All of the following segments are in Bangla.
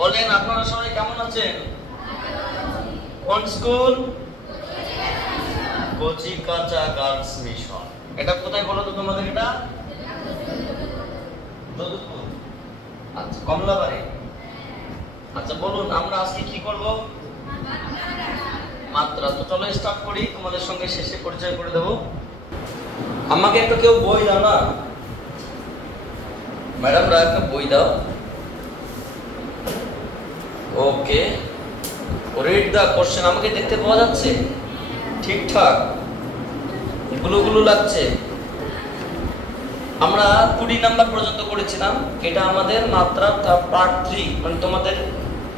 বলেন আপনারা সবাই কেমন আছেন? কোন স্কুল? কচিকাঁচা girls mission. এটা কোথায় বলো তো তোমাদের? এটা যদুপুর। আচ্ছা, কমলাবাড়ি। আচ্ছা বলুন আমরা আজকে কি করব? মাত্রা। তো চলো স্টার্ট করি, তোমাদের সঙ্গে শেষে পরিচয় করে দেব। আমাকে একটা কেউ বই দাও না ম্যাডামরা, একটা বই দাও। ওকে, রিড দা কোশ্চেন। আমাকে দেখতে পাওয়া যাচ্ছে ঠিকঠাক? গুলো গুলো লাগছে? আমরা 20 নাম্বার পর্যন্ত করেছিলাম, এটা আমাদের মাত্রা পার্ট 3। মানে তোমাদের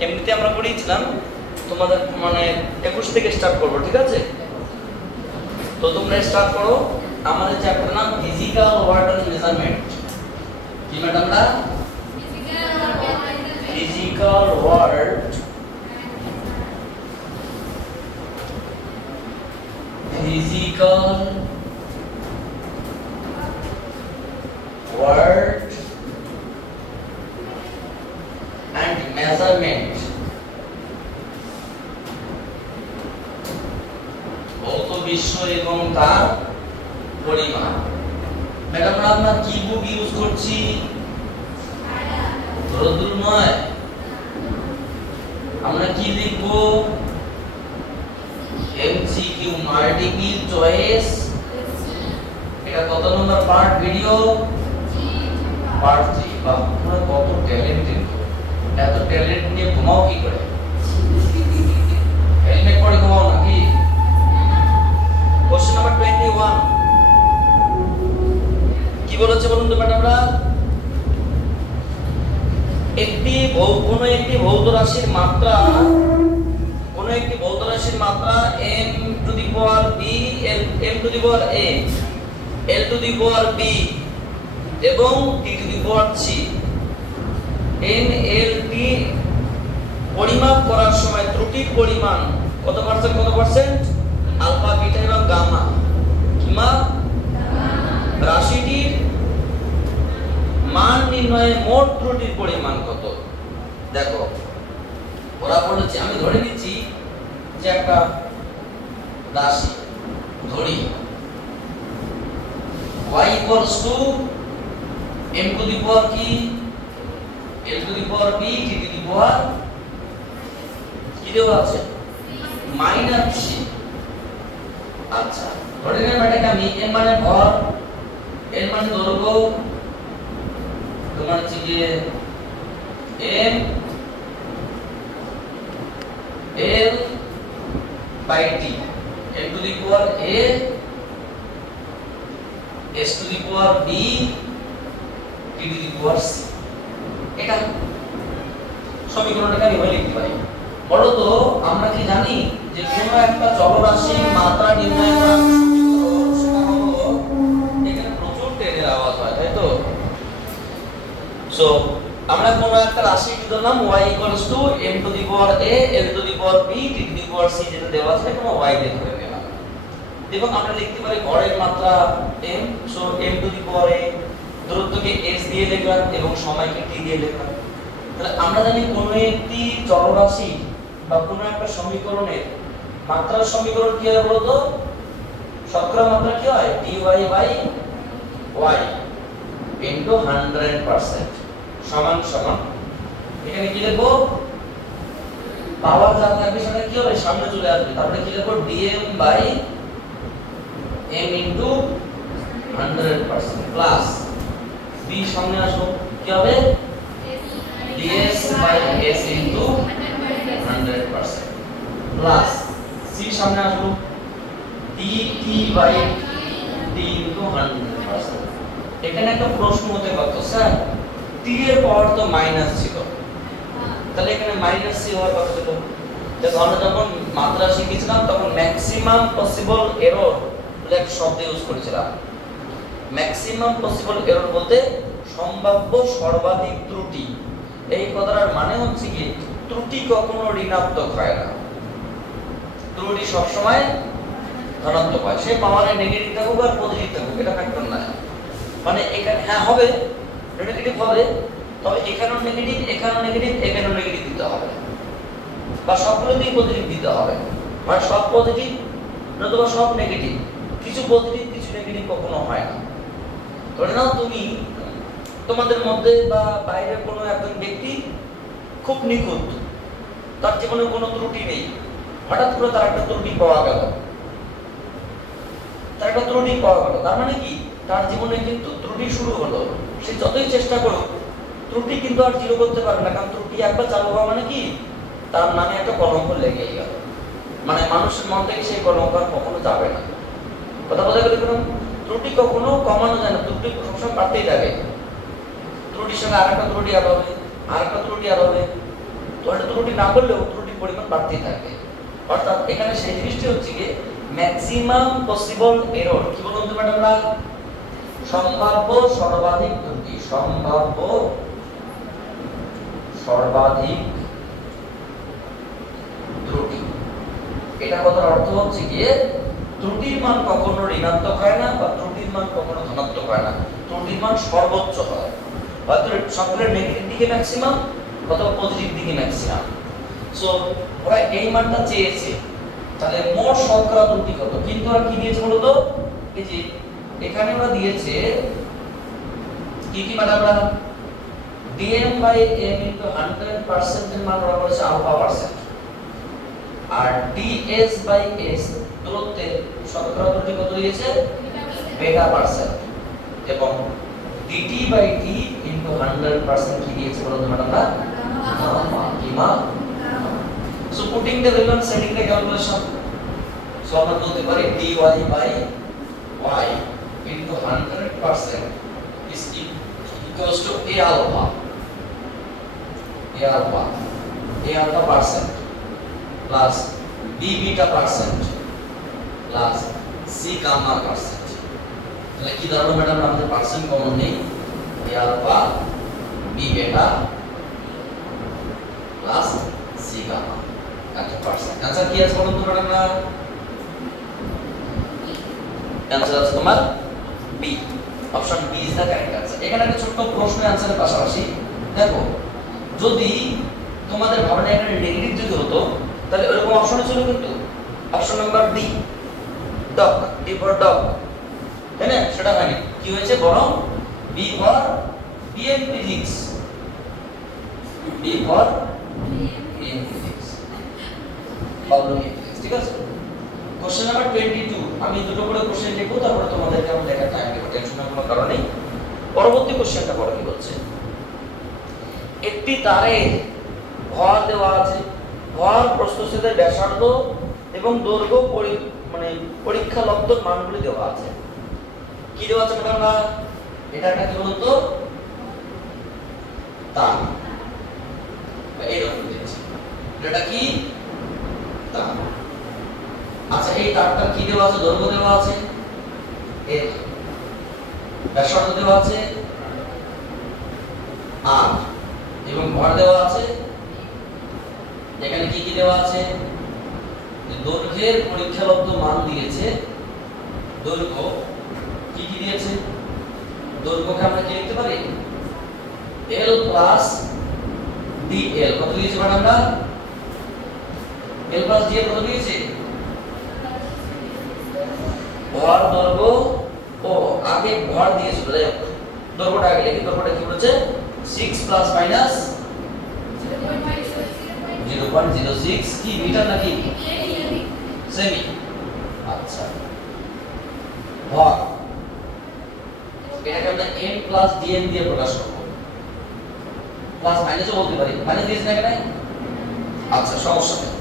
এমনিতে আমরা করেছিলাম, তোমাদের মানে 21 থেকে স্টার্ট করব, ঠিক আছে? তো তোমরা স্টার্ট করো। আমাদের চ্যাপ্টার নাম ফিজিক্যাল ওয়ার্ড এন্ড মেজারমেন্ট। কি ম্যাডামরা? Physical world, physical world and measurement. ভৌত বিশ্ব এবং তার পরিমাপ। ম্যাডামরা আমরা কি বুক ইউজ করছি? রোদ্রু নয়। আমরা কি লিখবো? MCQ, multiple choice. এটা কত নম্বর পার্ট ভিডিও? পার্ট 3। বাহ, তোমরা কত ট্যালেন্টেড! এত ট্যালেন্ট নিয়ে ঘুমাও কি করে? হেলমেট পরে ঘুমাও নাকি? কোশ্চেন নাম্বার 21 কি বলেছে বলুন তো ম্যাডামরা? কোন একটি ভৌত রাশির মাত্রা, কোন একটি ভৌত রাশির মাত্রা m to the power b, m to the power a, l to the power b এবং t to the power c n l t পরিমাপ করার সময় ত্রুটির পরিমাণ কত পার্সেন্ট? আলফা, বিটা এবং গামা। কিমা রাশিটির মান নির্ণয়ে মোট ত্রুটির পরিমাণ কত? দেখো ওরা বলেছে, আমি ধরে নিচ্ছি যে একটা রাশি ধরি y equals to m to the power কি, l to the power b, t to the power কি দেওয়া আছে? Minus c। আচ্ছা, ধরে নিলাম এটাকে আমি m মানে ভর, l মানে দৈর্ঘ্য, তোমার হচ্ছে গিয়ে m l by t, m to the power a, s to the power b, t to the power c। এটা সমীকরণটাকে আমি এভাবে লিখতে পারি। বলো তো আমরা কি জানি যে কোন একটা চলরাশির মাত্রা নির্ণয় করার সমীকরণ হলো, এখানে প্রচুর টেনের আওয়াজ হয়, তাই তো? সো আমরা কোন একটা রাশি ধরলাম y equals to m to the power a, l to the power b, t to the power c, যেটা দেওয়া আছে এটা y দিয়ে ধরে নিলাম। এবং আমরা লিখতে পারি ভরের মাত্রা m, so m to the power a, দূরত্বকে s দিয়ে লিখলাম এবং সময়কে t দিয়ে লিখলাম। তাহলে আমরা জানি কোন একটি চলরাশি বা কোন একটা সমীকরণের মাত্রার সমীকরণ কি হয় বলতো? শতকরা মাত্রা কি হয়? dy by y into 100% সমান সমান, এখানে কি লিখবো? পাওয়ার যা থাকবে সেটা কি হবে? সামনে চলে আসবে। তারপরে কি লিখবো? dm by m into 100% plus b সামনে আসলো, কি হবে? ds by s into 100% plus c সামনে আসলো, dt by t into 100%। এখানে একটা প্রশ্ন হতে পারত, স্যার t এর পাওয়ার তো মাইনাস ছিল, তাহলে এখানে মাইনাস c হওয়ার কথা ছিল। দেখো আমরা যখন মাত্রা শিখেছিলাম তখন ম্যাক্সিমাম পসিবল এরর বলে একটা শব্দ ইউজ করেছিলাম। ম্যাক্সিমাম পসিবল এরর বলতে সম্ভাব্য সর্বাধিক ত্রুটি। এই কথাটার মানে হচ্ছে কি, ত্রুটি কখনো ঋণাত্মক হয় না, ত্রুটি সবসময় ধনাত্মক হয়। সে পাওয়ারে নেগেটিভ থাকুক আর পজিটিভ থাকুক, এটা ফ্যাক্টর না। মানে এখানে হ্যাঁ হবে, নেগেটিভ হবে, তবে এখানেও নেগেটিভ, এখানেও নেগেটিভ, এখানেও নেগেটিভ বা সবগুলোতেই পজিটিভ দিতে হবে, মানে সব পজিটিভ নতুবা সব নেগেটিভ, কিছু পজিটিভ কিছু নেগেটিভ কখনো হয় না। ধরে নাও তুমি তোমাদের মধ্যে বা বাইরে কোনো একজন ব্যক্তি খুব নিখুঁত, তার জীবনে কোনো ত্রুটি নেই, হঠাৎ করে তার একটা ত্রুটি পাওয়া গেল, তার মানে কি তার জীবনে কিন্তু ত্রুটি শুরু হলো। সে যতই চেষ্টা করুক ত্রুটি কিন্তু আর জিরো করতে পারবে না, কারণ ত্রুটি একবার চালু হওয়া মানে কি তার নামে একটা কলঙ্ক লেগেই গেল, মানে মানুষের মন থেকে সেই কলঙ্ক আর কখনো যাবে না। কথা বোঝা গেল? ত্রুটি কখনো কমানো যায় না, ত্রুটি সবসময় বাড়তেই থাকে। ত্রুটির সঙ্গে আরেকটা ত্রুটি আবার হবে, আরেকটা ত্রুটি আর হবে, তো একটা ত্রুটি না করলেও ত্রুটির পরিমাণ বাড়তেই থাকে। অর্থাৎ এখানে সেই জিনিসটি হচ্ছে কি ম্যাক্সিমাম পসিবল এরর, কি বলুন তো ম্যাডামরা, সম্ভাব্য সর্বাধিক ত্রুটি, সম্ভাব্য সর্বাধিক ত্রুটি। এটা কথার অর্থ হচ্ছে গিয়ে ত্রুটির মান কখনো ঋণাত্মক হয় না বা ত্রুটির মান কখনো ধনাত্মক হয় না, ত্রুটির মান সর্বোচ্চ হয়, হয়তো সবগুলোর নেগেটিভ দিকে ম্যাক্সিমাম অথবা পজিটিভ দিকে ম্যাক্সিমাম। সো ওরা এই মানটা চেয়েছে, তাহলে মোট শতকরা ত্রুটি কত, কিন্তু ওরা কি দিয়েছে বলতো, এই যে এখানে ওরা দিয়েছে কি কি ম্যাডামরা, dm বাই m ইনটু 100% এর মান ওরা বলেছে আলফা পার্সেন্ট, আর ds বাই s দূরত্বে শতকরা ত্রুটি কত দিয়েছে বেটা পার্সেন্ট, এবং dt বাই t ইনটু 100% কি দিয়েছে বলতো ম্যাডামরা গামা, কিমা। So putting the value and setting the calculation, so আমরা বলতে পারি dy by y into 100% is equals to a alpha percent plus b beta percent plus c gamma percent। তাহলে কি দাঁড়ালো ম্যাডাম, আমাদের পার্সেন্ট কমন নেই, a alpha b beta plus c gamma percent. Answer কি আছে বলুন তো ম্যাডামরা, आंसर আছে তোমার B, option B is the correct answer. এখানে একটা ছোট প্রশ্ন आंसरेর পাশাপাশি দেখো, যদি তোমাদের ভাবনা এখানে নেগেটিভ যদি হতো তাহলে এরকম অপশন ছিল, কিন্তু option number D dog, D for dog, তাই না, সেটা হয়নি, কি হয়েছে বরং B for BM Physics, B for BM Physics, ঠিক আছে। কোশ্চেন নাম্বার 22, আমি দুটো করে কোশ্চেন লিখবো, তারপরে তোমাদেরকে আমি দেখার টাইম দেব, টেনশনের কোনো কারণ নেই। পরবর্তী কোশ্চেনটা পড়ো কি বলছে, একটি তারে ভর দেওয়া আছে, ভর প্রস্থচ্ছেদের ব্যাসার্ধ এবং দৈর্ঘ্য মানে পরীক্ষা লব্ধর মানগুলি দেওয়া আছে। কি দেওয়া আছে ম্যাডামরা, এটা একটা কি বলতো তার, এইরকম দিয়েছে, এটা কি তার। আচ্ছা এই তারটা কি দেওয়া আছে, দৈর্ঘ্য দেওয়া আছে, এর ব্যাসার্ধ দেওয়া আছে আর, এবং ভর দেওয়া আছে, এখানে কি কি দেওয়া আছে, দৈর্ঘ্যের পরীক্ষালব্ধ মান দিয়েছে, দৈর্ঘ্য কি কি দিয়েছে, দৈর্ঘ্যকে আমরা কি লিখতে পারি l প্লাস dl, কত দিয়েছে ম্যাডামরা, l প্লাস dl কত দিয়েছে, ভর দৈর্ঘ্য ও আগে ভর দিয়েছিল, যাই হোক দৈর্ঘ্যটা আগে লিখি, দৈর্ঘ্যটা কি বলেছে 6 প্লাস মাইনাস 0.06, কি মিটার নাকি সেমি। আচ্ছা ভর এটাকে আমরা m প্লাস dm দিয়ে প্রকাশ করব, প্লাস মাইনাসও বলতে পারি, মাইনাস দিয়েছ না কেন, আচ্ছা সমস্যা নেই,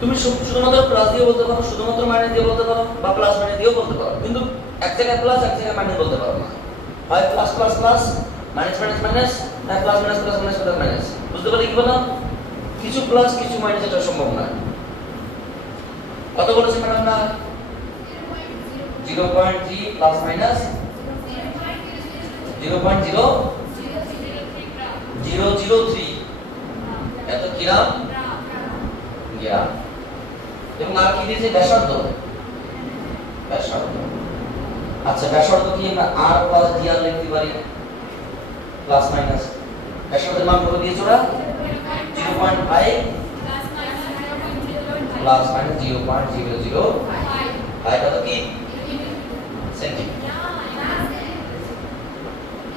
তুমি শুধুমাত্র প্লাস দিয়ে বলতে পারো, শুধুমাত্র মাইনাস দিয়ে বলতে পারো, বা প্লাস মাইনাস দিয়েও বলতে পারো, কিন্তু এক জায়গায় প্লাস এক জায়গায় মাইনাস বলতে পারো না, হয় plus plus plus minus minus minus, না plus minus plus minus plus minus, বুঝতে পারলে কি বললাম, কিছু প্লাস কিছু মাইনাস এটা সম্ভব না। কত বলেছে ম্যাডাম না, 0.3 প্লাস মাইনাস 0.003, এত গ্রাম গ্রাম, এবং আর কি দিয়েছে ব্যাসার্ধ, ব্যাসার্ধ। আচ্ছা ব্যাসার্ধ কি আমরা r প্লাস dr লিখতে পারি, প্লাস মাইনাস ব্যাসার্ধের মান কত দিয়েছে ওরা 0.5 প্লাস মাইনাস 0.00 আর কত কি সেন্টিমিটার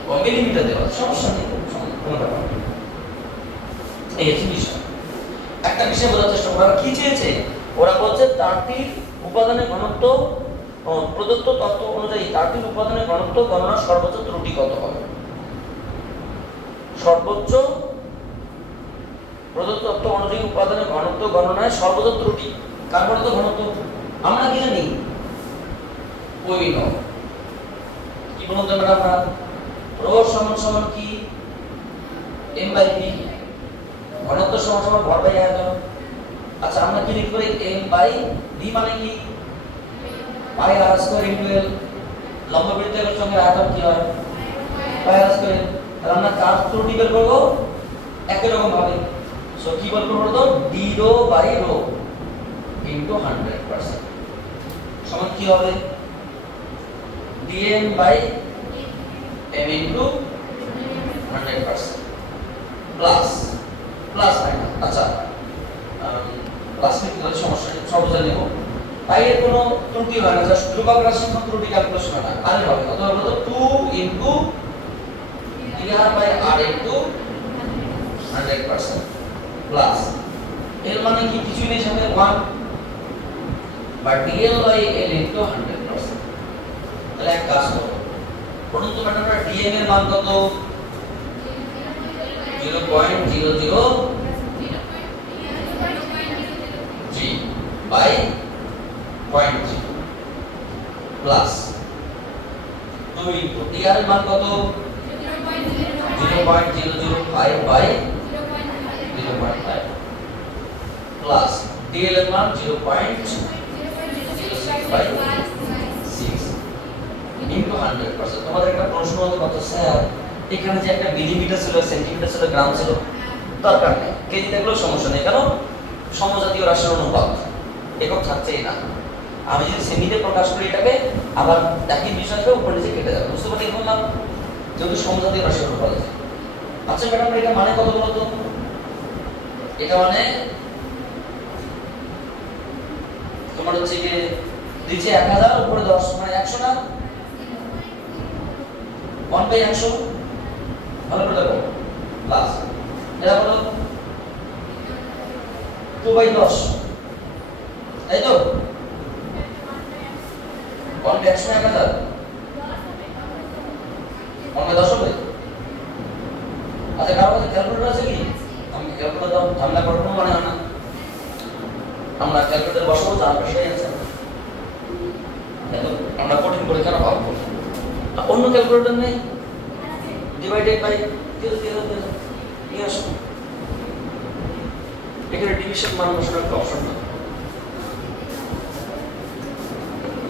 ও মিলিমিটার দেওয়া সমস্যা নেই কোনো ব্যাপার না। এই বিষয় একটা বিষয় বোঝার চেষ্টা করা কি চেয়েছে ওরা বলছে তারটির উপাদানের ঘনত্ব প্রদত্ত তত্ত্ব অনুযায়ী তারটির উপাদানের ঘনত্ব গণনার সর্বোচ্চ ত্রুটি কত হবে। সর্বোচ্চ প্রদত্ত তত্ত্ব অনুযায়ী উপাদানের ঘনত্ব গণনায় সর্বোচ্চ ত্রুটি কার ঘনত্ব ঘনত্ব আমরা কি জানি ওই নো কি বলতে আমরা রো সমান সমান কি m বাই v ঘনত্ব সমান সমান ভর বাই আয়তন। আচ্ছা আমরা কি লিখব m বাই v মানে কি পাই r স্কয়ার ইনটু l লম্ব বৃত্তের সঙ্গে আয়তন কি হয় পাই r স্কয়ার। তাহলে আমরা কার ত্রুটি বের করব একই রকম ভাবে সো কি বের করব তো d row by row into 100% সমান কি হবে dm by m into 100% plus plus minus. আচ্ছা প্লাস লিখতে হলে সমস্যা নেই সর্বজা নেব তাই এর কোনো ত্রুটি হয় না জাস্ট ধ্রুবক রাশির কোনো ত্রুটি ক্যালকুলেশন হয় না আরে হবে কত হবে তো 2 into dr by r into 100% plus এর মানে কি কিছু নেই সামনে 1 by dl by l into 100%। তাহলে এক কাজ করব বলুন তো ম্যাডাম dm এর মান কত 0.00 g by 0.0 plus 2 into dr এর মান কত 0.005 by 0.5 প্লাস dl এর মান 0.06 by 6 ইনটু 100%। তোমাদের একটা প্রশ্ন হতে কত স্যার এখানে যে একটা মিলিমিটার ছিল সেন্টিমিটার ছিল গ্রাম ছিল দরকার নেই কেজি দেখলেও সমস্যা নেই কারণ সমজাতীয় রাশির অনুপাত একক থাকছেই না। আমি যদি সেমিতে প্রকাশ করি এটাকে আবার একই বিষয়কে উপর নিচে কেটে যাবে বুঝতে পারছি বললাম যেহেতু সমজাতীয় রাশির অনুপাত আছে। আচ্ছা ম্যাডাম এটা মানে কত বলো তো এটা মানে তোমার হচ্ছে কি নিচে 1000 উপরে 10 মানে 100 না 1 বাই 100 ভালো করে দেখো প্লাস এটা হলো 2 বাই 10 তাই তো 1 বাই 100 1000 1 বাই 10 হবে। আচ্ছা কারো কাছে ক্যালকুলেটর আছে কি আমি ক্যালকুলেটর ঝামেলা করব মানে না আমরা ক্যালকুলেটর বসাবো তার পাশে আছে এত আমরা কঠিন করে কেন ভাববো অন্য ক্যালকুলেটর নেই ডিভাইডেড বাই 0 নিয়ে আসো এখানে ডিভিশন মান বসানোর একটা অপশন নেই।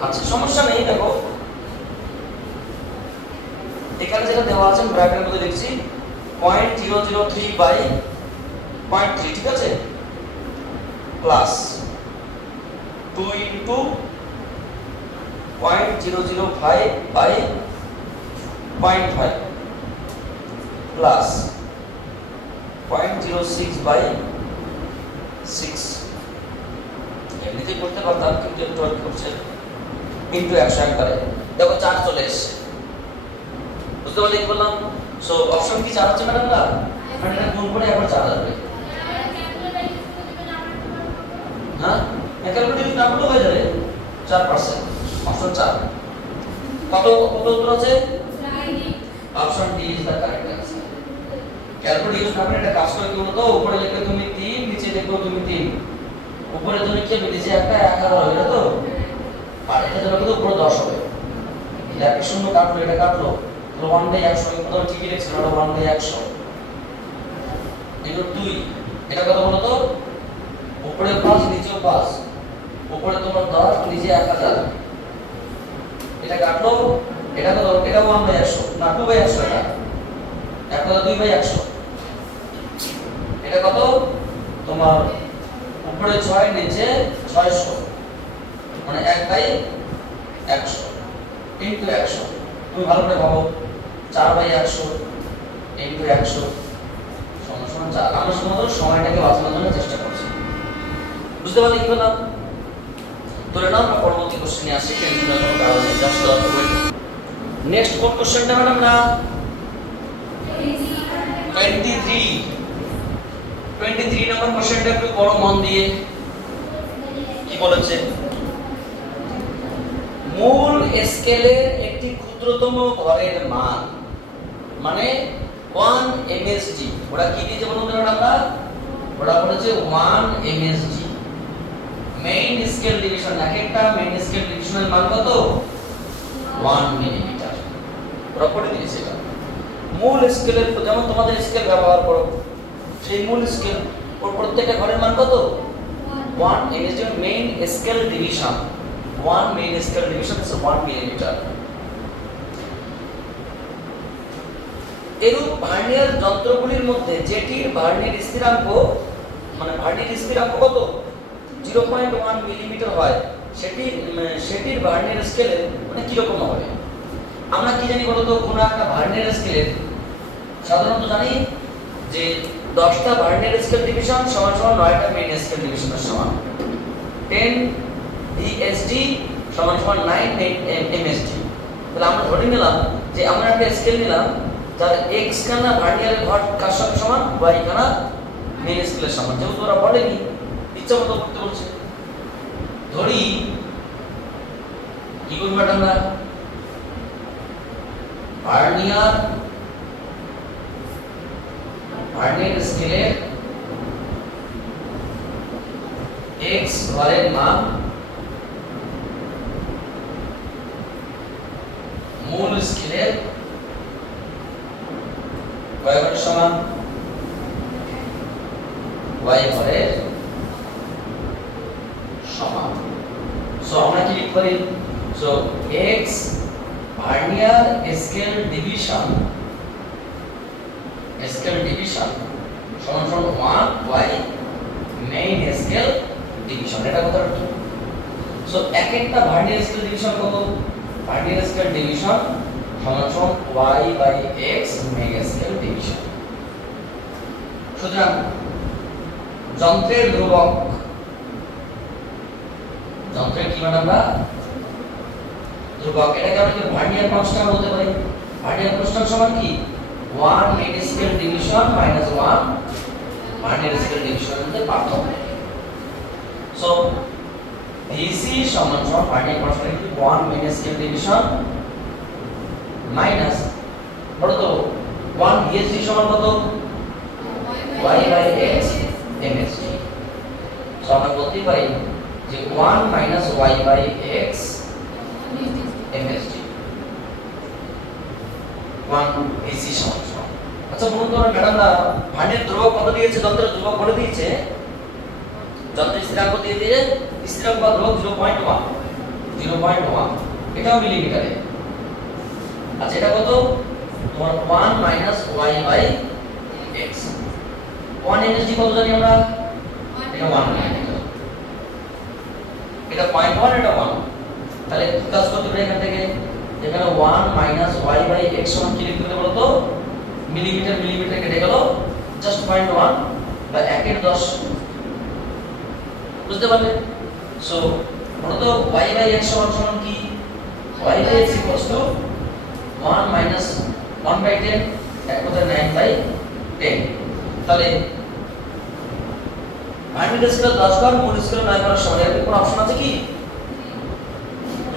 আচ্ছা সমস্যা নেই দেখো এখানে যেটা দেওয়া আছে আমি ব্র্যাকেটের মধ্যে লিখছি 0.003 বাই 0.3 ঠিক আছে plus 2 into 0.005 by 0.5 plus 0.06 by 6 এমনিতেই করতে পারতাম কিন্তু একটু আর করছে ইনটু 100 একবারে দেখো 4 চলে এসেছে বুঝতে পারলে কি বললাম। সো অপশন কি 4 হচ্ছে ম্যাডাম না মানে এটা গুণ করে একবার 4 আসবে হ্যাঁ ক্যালকুলেটর না করলে হয়ে যাবে 4% অপশন 4 কত কত উত্তর আছে option D is the correct answer. Calculator use না করে এটা কাজ করে কি বলতো উপরে লিখবে তুমি 3 নিচে লিখবে তুমি 3 উপরে তুমি কি নিচে একটা 1000 হবে তো আর এটা যেন কত উপরে 10 হবে এটা শূন্য কাটলো এটা কাটলো তাহলে 1 বাই 100 এই প্রথমে ঠিকই লিখছিল এটা 1 বাই 100 এগুলো 2 এটা কত বলো তো উপরে 5 নিচে 5 উপরে তোমার 10 নিচে 1000 এটা কাটলো এটা কত এটা 1 বাই 100 না 2 বাই 100 এটা এটা 2 বাই 100 এটা কত তোমার উপরে 6 নিচে 600 মানে 1 বাই 100 ইনটু 100 তুমি ভালো করে ভাবো 4 বাই 100 ইনটু 100 সমান সমান 4 আমরা শুধুমাত্র সময়টাকে বাঁচানোর জন্য চেষ্টা করছি বুঝতে পারলে কি বললাম? ধরে নাও আমরা পরবর্তী কোশ্চেনে আসি, টেনশনের কোনো কারণ নেই, জাস্ট ওয়েট। নেক্সট কোন কোশ্চেনটা ম্যাডাম না 23 নম্বর কোশ্চেনটা একটু বড় মন দিয়ে কি বলেছে, মূল স্কেলের একটি ক্ষুদ্রতম ঘরের মান মানে 1 এমএসডি। ওরা কি দিয়েছে বলুন তো আমরা? ওরা বলেছে 1 এমএসডি। মেইন স্কেল ডিভিশন, একটা মেইন স্কেল ডিভিশনের মান কত? 1 মিলিমিটার। ওরা করে দিয়েছে এটা। মূল স্কেলের, যেমন তোমাদের স্কেল ব্যবহার করো, সেই মূল স্কেল ওর প্রত্যেকটা ঘরের মান কত? 1 MSD. Main scale division 1 main scale division is 1 millimetre. এরূপ ভার্নিয়ার যন্ত্রগুলির মধ্যে যেটির ভার্নিয়ার স্থিরাঙ্ক মানে ভার্নিয়ার স্থিরাঙ্ক কত 0.1 মিলিমিটার হয়, সেটির ভার্নিয়ার স্কেলের মানে কি রকম হবে? আমরা কি জানি বলতো, কোন একটা ভার্নিয়ার স্কেলের সাধারণত জানি যে 10টা ভার্নিয়ার স্কেল ডিভিশন সমান সমান 9টা মেইন স্কেল ডিভিশনের সমান। 10 ভিএসডি সমান সমান 9 এমএসডি। তাহলে আমরা ধরে নিলাম যে আমরা একটা স্কেল নিলাম যার x খানা ভার্নিয়ারের ঘর কার সঙ্গে সমান, y খানা মেইন স্কেলের সমান। যেহেতু ওরা বলেনি, ইচ্ছা মতো করতে বলছে, ধরি কি করব আমরা, ভার্নিয়ার স্কেলের x ঘরের মান মূল স্কেলের y ঘরের সমান y ঘরের সমান। সো আমরা কি লিখতে পারি? So x vernier scale division সমান সমান 1 y মেইন স্কেল ডিভিশন। এটা কথা কি? সো এক একটা ভার্নিয়ার স্কেল ডিভিশন কত? ভার্নিয়ার স্কেল ডিভিশন সমান সমান y by x main scale division. সুতরাং যন্ত্রের ধ্রুবক, যন্ত্রের কি মানে আমরা ধ্রুবক, এটাকে আমরা ভার্নিয়ার কনস্ট্যান্ট বলতে পারি। ভার্নিয়ার কনস্ট্যান্ট সমান কি 1 main scale division minus 1 vernier scale ডিভিশনের মধ্যে পার্থক্য। সো ভিসি সমান সমান vernier constant 1 main scale division minus বলো তো 1 ভিএসডি সমান কত? y by x MSD. So আমরা বলতে পারি যে 1 minus y by x MSD 1 VC সমান সমান। আচ্ছা বলুন তো ম্যাডামরা ভার্নিয়ার ধ্রুবক কত দিয়েছে? যন্ত্রের ধ্রুবক বলে দিয়েছে, যন্ত্রের স্থিরাঙ্ক দিয়ে দিয়ে স্থিরাঙ্ক বা ধ্রুবক 0.1 এটাও মিলিমিটারে। আচ্ছা এটা কত? তোমার 1 minus y by x। 1 MSD কত জানি আমরা? এটা 1 মিলিমিটার। এটা 0.1, এটা 1। তাহলে কি কাজ করতে পারি এখান থেকে? এখানে 1 মাইনাস y বাই x সমান কি লিখতে হবে বলো তো? মিলিমিটার মিলিমিটার কেটে গেল, জাস্ট 0.1 বা 1 এর 10। বুঝতে পারলে? সো বলো তো y বাই x সমান সমান কি? y by x equals to 1 minus 1 by 10 এক কথায় 9 বাই 10। তাহলে ভার্নিয়ার স্কেল 10 বার মূল স্কেল 9 বার সমান। এর কোনো অপশন আছে কি?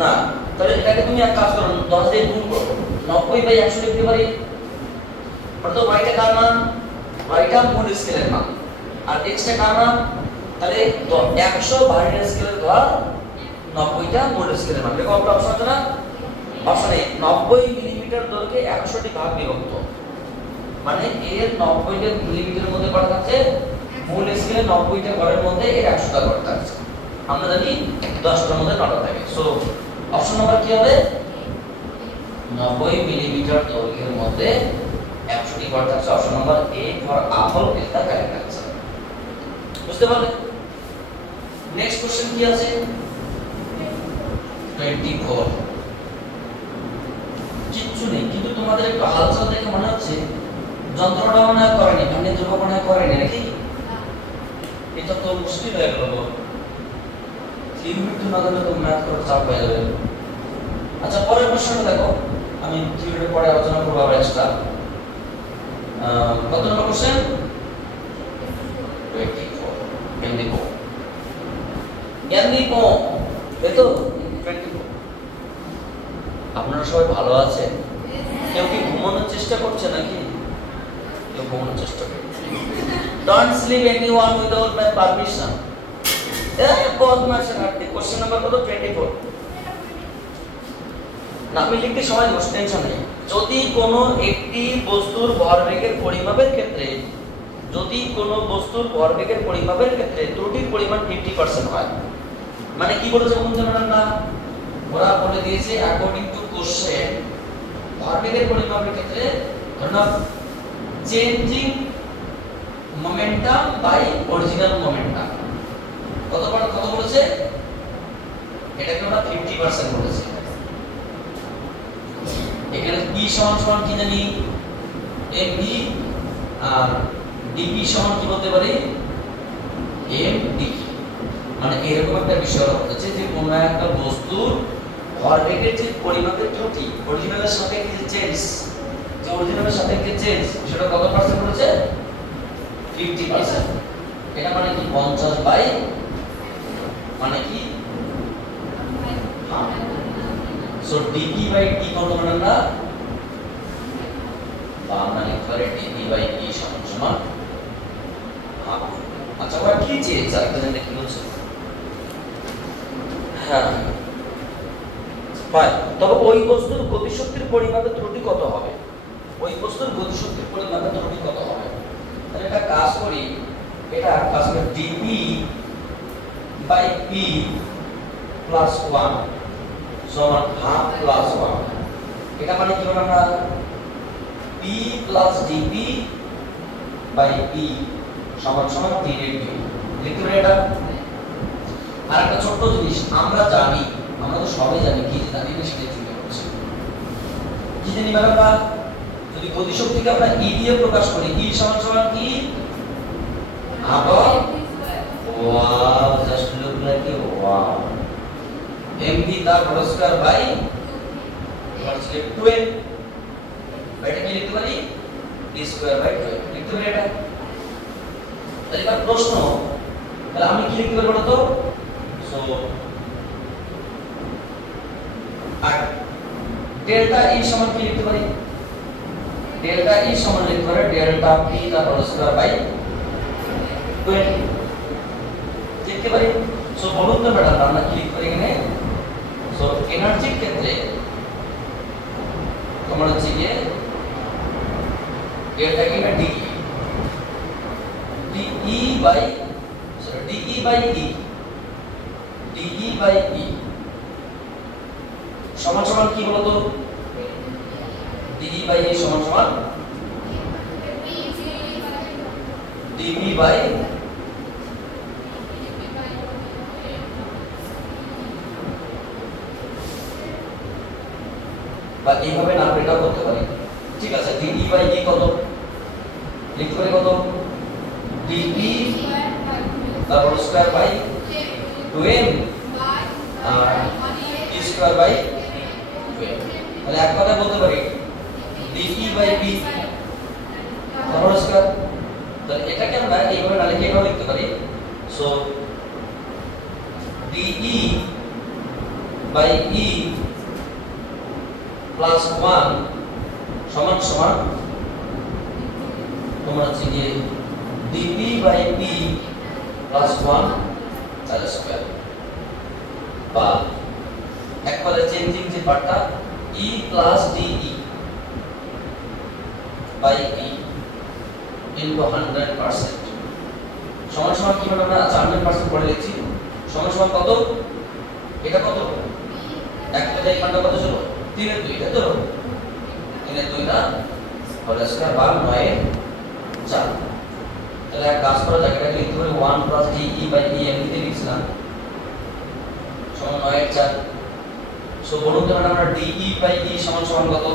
না। তাহলে এটাকে তুমি এক কাজ করো, 10 দিয়ে গুণ করো, 90 বাই 100 লিখতে পারি। অর্থাৎ y টা কার মান? y টা মূল স্কেলের মান, আর x টা কার মান? তাহলে 100 ভার্নিয়ার স্কেলের ঘর, 90টা মূল স্কেলের মান। দেখো একটা অপশন আছে না? অপশন এ 90 মিলিমিটার দৈর্ঘ্যে 100টি ভাগ বিভক্ত, মানে এর 90টা মিলিমিটারের মধ্যে কটা থাকছে? মূল স্কেলে 90টা ঘরের মধ্যে এর 100টা ঘর থাকছে। আমরা জানি 10টার মধ্যে 9টা থাকে। সো অপশন নাম্বার কি হবে? 90 মিলিমিটার দৈর্ঘ্যের মধ্যে 100টি ঘর থাকছে। Option number A for apple is the correct answer. বুঝতে পারলে? নেক্সট কোশ্চেন কি আছে? 24। কিচ্ছু নেই, কিন্তু তোমাদের একটু হালচাল দেখে মনে হচ্ছে যন্ত্রটা মনে হয় করেনি, ভার্নিয়ার ধ্রুবক মনে হয় করেনি নাকি? এটা তো মুশকিল হয়ে গেল। থিওরি না জানলে তো ম্যাথ করার চাপ হয়ে যাবে। আচ্ছা পরের প্রশ্নটা দেখো, আমি থিওরির পরে আলোচনা করব আবার এক্সট্রা। কত নম্বর কোশ্চেন? 24 এমনি কো এই তো 24। আপনারা সবাই ভালো আছেন? কেউ কি ঘুমানোর চেষ্টা করছে নাকি? কেউ ঘুমানোর চেষ্টা করছে? Don't sleep anyone without my permission. বদমাশের হাতে। কোশ্চেন নাম্বার কত? 24। না আমি লিখতে সময় দেব, টেনশন নেই। যদি কোনো একটি বস্তুর ভরবেগের পরিমাপের ক্ষেত্রে ত্রুটির পরিমাণ 50% হয়, মানে কি বলেছে বলুন তো ম্যাডামরা? ওরা বলে দিয়েছে অ্যাকর্ডিং টু কোশ্চেন ভরবেগের পরিমাপের ক্ষেত্রে ধরুন changing momentum by original momentum কত বলেছে? এটাকে আমরা 50% বলেছি। এখানে p সমান কি জানি? mv, আর dp সমান কি বলতে পারি? md। মানে এরকম একটা বিষয় হচ্ছে যে কোনো একটা বস্তুর ভরবেগের যে পরিমাপের ত্রুটি অরিজিনালের সাপেক্ষে চেঞ্জ সেটা কত পার্সেন্ট বলেছে? 50%। এটা মানে কি 50 বাই মানে কি সো dp বাই t কত মানে আমরা বাংলা লিখতে পারি dp বাই t সমান হাফ। আচ্ছা ওরা কি চেয়েছে আরেকটা জানতে কি বলছে? হ্যাঁ হয়, তবে ওই বস্তুর গতিশক্তির পরিমাপে ত্রুটি কত হবে? তাহলে এটা কাজ করি, dp বাই p প্লাস 1 সমান হাফ প্লাস 1। এটা মানে কি হবে? আমরা p plus dp by p সমান 3 লিখতে পারি এটা। আর একটা ছোট্ট জিনিস আমরা তো সবাই জানি, কি জানি না সেটা চিন্তা করছি। কি জানি ম্যাডামরা? যদি গতিশক্তিকে আমরা e দিয়ে প্রকাশ করি, e সমান কি? Half of wow, just look like a wow, mv তার হোল স্কয়ার বাই 12। এটা কি লিখতে পারি? d স্কয়ার বাই 12 লিখতে পারি এটা। তাহলে এবার প্রশ্ন, তাহলে আমি কি লিখতে পারবো তো? সো আর ডেল্টা ই সমান কি লিখতে পারি? ডেল্টা ই সমান লিখতে পারি ডেল্টা p তার হোল স্কয়ার বাই 20 লিখতে পারি। সো বলুন তো ম্যাডাম আমরা কি লিখতে পারি এখানে? সো এনার্জির ক্ষেত্রে তোমরা হচ্ছে গিয়ে ডেল্টা কি না dE বাই E সমান কি বলতো? dE বাই E সমান dP বাই বা এইভাবে না এটাও করতে পারি, ঠিক আছে? dE বাই E কত লিখতে পারি? কত? dP তার হোল স্কয়ার বাই 2m আর p স্কয়ার বাই 12। তাহলে এক কথায় বলতে পারি dP বাই p তার হোল স্কয়ার। তাহলে এটাকে আমরা এইভাবে না লিখে এইভাবে লিখতে পারি। So dE by E plus 1 সমান তোমরা হচ্ছে গিয়ে dP বাই p প্লাস 1 তার স্কয়ার, বা এক কথায় চেঞ্জিং যে পার্টটা E plus dE by E into 100% সমান কি হবে? আমরা 100% পড়ে লিখছি। সমান কত? এটা কত? এক কথায় মানটা কত ছিল? 3 এর 2, তাই তো? 3 এর 2 না হোল স্কয়ার বা 9 এর 4। তাহলে এক কাজ করা যাক, এটা লিখতে পারি 1 প্লাস dE বাই E এমনিতে লিখছিলাম সমান 9 এর 4। সো বলুন তো আমরা dE বাই E সমান কত?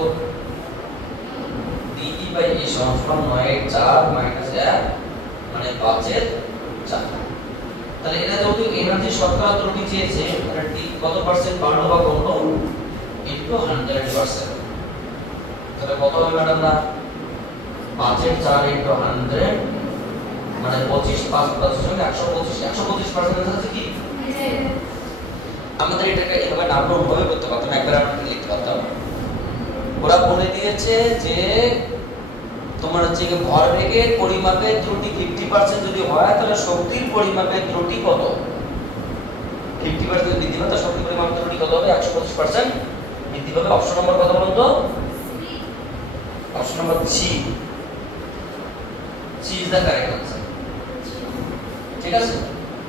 dE বাই E সমান 9 এর 4 মাইনাস 1 মানে 5 এর 4। তাহলে এটা যেহেতু এনার্জি শতকরা ত্রুটি চেয়েছে, তাহলে টি কত পার্সেন্ট বাড়লো বা কমলো ইনটু 100%। তাহলে কত হবে ম্যাডাম না 5 এর 4 ইনটু 100 মানে 25, 5 প্লাস সঙ্গে 125% আছে কি? আমাদের এটাকে এভাবে নাম্বার ভাবে করতে পারতাম, একবার আমরা লিখতে পারতাম। ওরা বলে দিয়েছে যে তোমার হচ্ছে কি ভরবেগের পরিমাপের ত্রুটি 50% যদি হয় তাহলে শক্তির পরিমাপের ত্রুটি কত? 50% বৃদ্ধি পায়, তাহলে শক্তির পরিমাপের ত্রুটি কত হবে? 125% বৃদ্ধি পাবে। অপশন নম্বর কত বলুন তো? অপশন নম্বর C. C is the correct answer. ঠিক আছে,